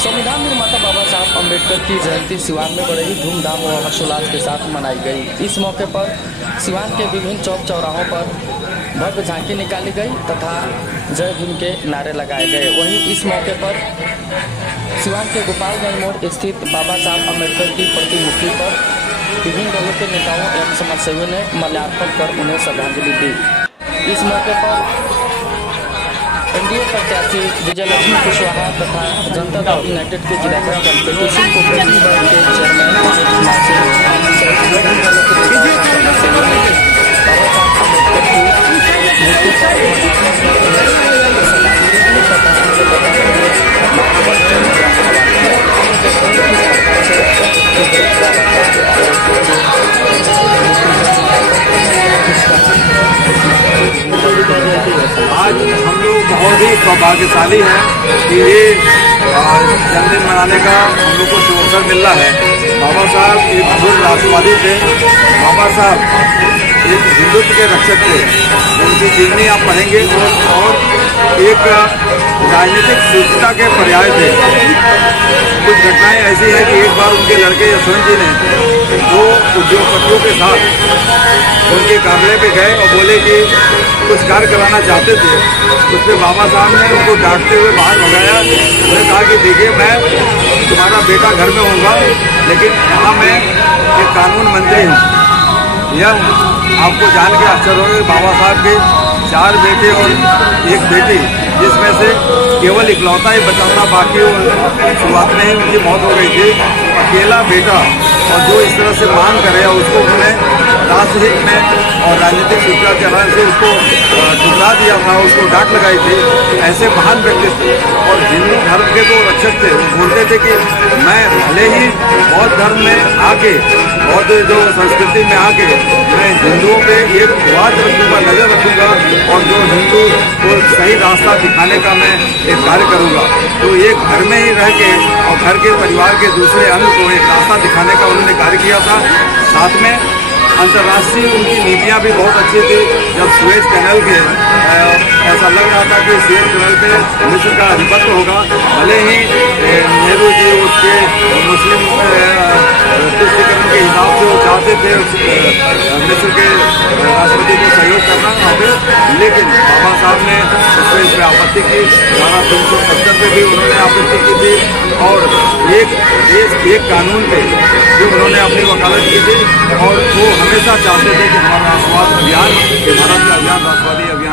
संविधान निर्माता बाबा साहब अम्बेडकर की जयंती सिवान में बड़े ही धूमधाम और हर्षोल्लास के साथ मनाई गई। इस मौके पर सिवान के विभिन्न चौक चौराहों पर भव्य झांकी निकाली गई तथा जय भीम के नारे लगाए गए। वहीं इस मौके पर सिवान के गोपालगंज मोड़ स्थित बाबा साहब अम्बेडकर की प्रतिमूर्ति पर विभिन्न दलों के नेताओं एवं समाजसेवियों ने माल्यार्पण कर उन्हें श्रद्धांजलि दी। इस मौके पर एनडीए प्रत्याशी विजयलक्ष्मी कुशवाहा तथा जनता दल यूनाइटेड के जिलाध्यक्ष कंपटीशन कोऑपरेटिव बैंक के आज हम लोग बहुत ही सौभाग्यशाली हैं कि ये जन्मदिन मनाने का हम लोग को अवसर मिल रहा है। बाबा साहब एक बुजुर्ग राष्ट्रवादी थे। बाबा साहब एक हिंदुत्व के रक्षक थे। उनकी जीवनी आप पढ़ेंगे और एक राजनीतिक शुद्धता के पर्याय थे। कुछ घटनाएं ऐसी हैं कि एक बार उनके लड़के यशवंत जी ने दो उद्योगपतियों के साथ उनके काफिले पे गए और बोले कि कुछ कार्य कराना चाहते थे। उस पर बाबा साहब ने उनको डांटते हुए बाहर भगाया। उन्होंने कहा कि देखिए, मैं तुम्हारा बेटा घर में होऊंगा, लेकिन यहाँ मैं एक कानून मंत्री हूँ। यह आपको जान के आश्चर्य होगा। बाबा साहब के 4 बेटे और 1 बेटी, जिसमें से केवल इकलौता ही बचा था, बाकी शुरुआत में ही उनकी मौत हो गई थी। अकेला बेटा, और जो इस तरह से मांग करे उसको उन्होंने राष्ट्रहित में और राजनीतिक शुद्धाचारण से उसको ठुकरा दिया था, उसको डांट लगाई थी। ऐसे महान व्यक्तित्व और हिंदू धर्म के जो रक्षक थे, वो बोलते थे कि मैं भले ही बौद्ध धर्म में आके, बौद्ध जो संस्कृति में आके, मैं हिंदुओं पे एक वाच रखूंगा, नजर रखूंगा, और जो हिंदू को सही रास्ता दिखाने का मैं एक कार्य करूंगा। तो एक घर में ही रह के और घर के परिवार के दूसरे अंग को एक रास्ता दिखाने का उन्होंने कार्य किया था। साथ में अंतर्राष्ट्रीय उनकी नीतियां भी बहुत अच्छी थी। जब सुएज कैनल के ऐसा लग रहा था कि सुएज कैनल पे मिस्र का आधिपत्य होगा, भले ही नेहरू जी उसके मुस्लिम तुष्टिकरण के हिसाब से वो चाहते थे मिस्र के राष्ट्रपति को सहयोग करना वहाँ पे, लेकिन बाबा साहब ने उस पर इस पर आपत्ति की। धारा 370 पे भी उन्होंने आपत्ति की थी और एक कानून पे जो उन्होंने अपनी वकालत की थी। और वो हमेशा चाहते थे कि हमारा राष्ट्रवाद अभियान, भारत का अभियान राष्ट्रवादी अभियान